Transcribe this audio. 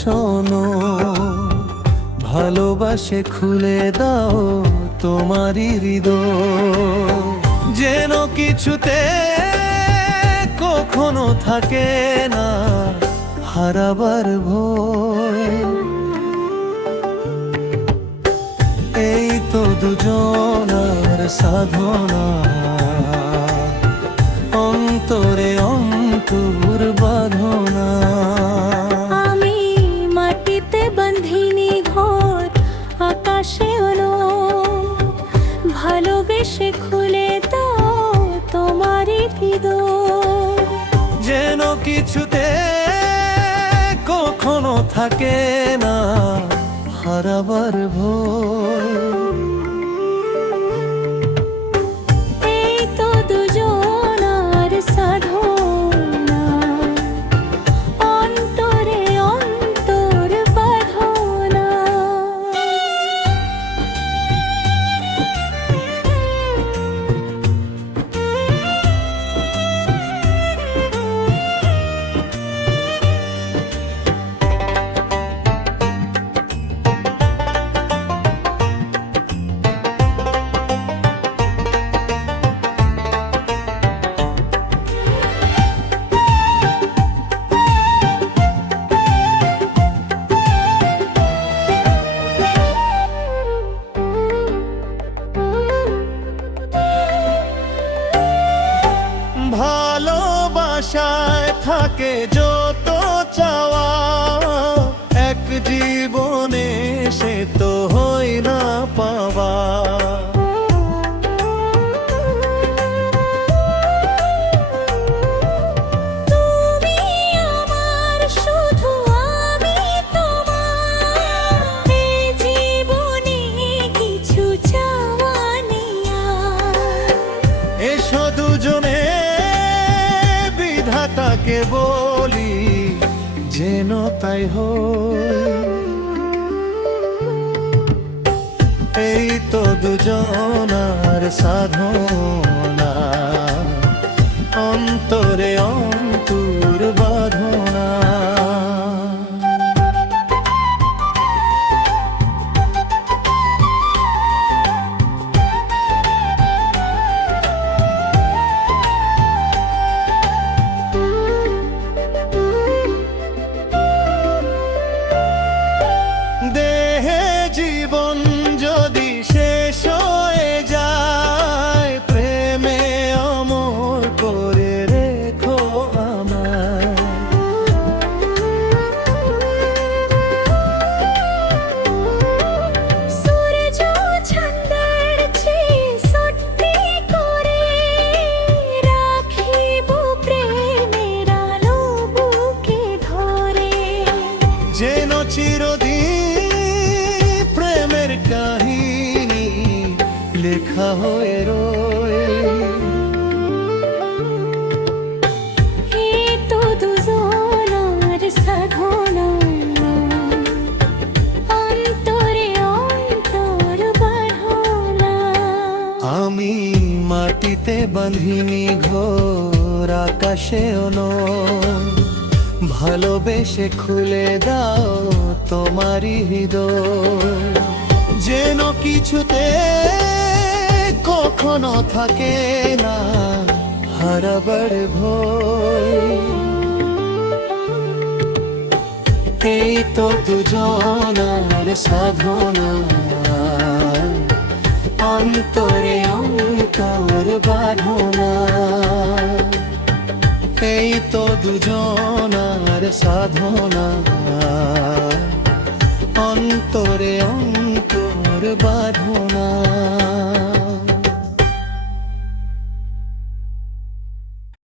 শোনো, ভালোবাসে খুলে দাও তোমারই হৃদয়। যেন কিছুতে কখনো থাকে না হারাবার ভয়। এই তো দুজনার সাধনা, অন্তরে অন্তর বাঁধনা। আমি মাটিতে বাঁধিনি ঘর, আকাশে আলো, ভালোবেসে খুলে দাও তোমারই হৃদয়। যেন কিছুতে কখনো থাকে না হারাবার ভয়। এই তো দুজনার সাধনা, অন্তরে অন্তর বাঁধনা। ভালোবাসায় থাকে যত চাওয়া, এক জীবনে সে তো হয় না পাওয়া। তুমি আমার, শুধু আমি তোমার, এই জীবনে কিছু চাওয়া নেই আর। এসো দুজনে বিধাতাকে বলি, যেন তাই হয়। এই তো দুজনার সাধনা, অন্তরে অন্তর বাঁধনা। দেহে জীবন যদি শেষ হয়ে যায়, প্রেমে অমর করে রেখো আমায়। সূর্য চাঁদের চেয়ে সত্যি করে রাখিব প্রেমের আলো বুকে ধরে। যেন চিরদিন প্রেমের কাহিনী লেখা হয়ে রয়। এই তো দুজনার সাধনা, অন্তরে অন্তর বাঁধনা। আমি মাটিতে বাঁধিনি ঘর, আকাশেও নয়, ভালোবেসে খুলে দাও তোমারই হৃদয়। যেন কিছুতে কখনো থাকে না হারাবার ভয়। এই তো দুজনার সাধনা, অন্তরে অন্তর বাঁধনা। এই তো দুজনার সাধনা, অন্তরে অন্তর বাঁধনা।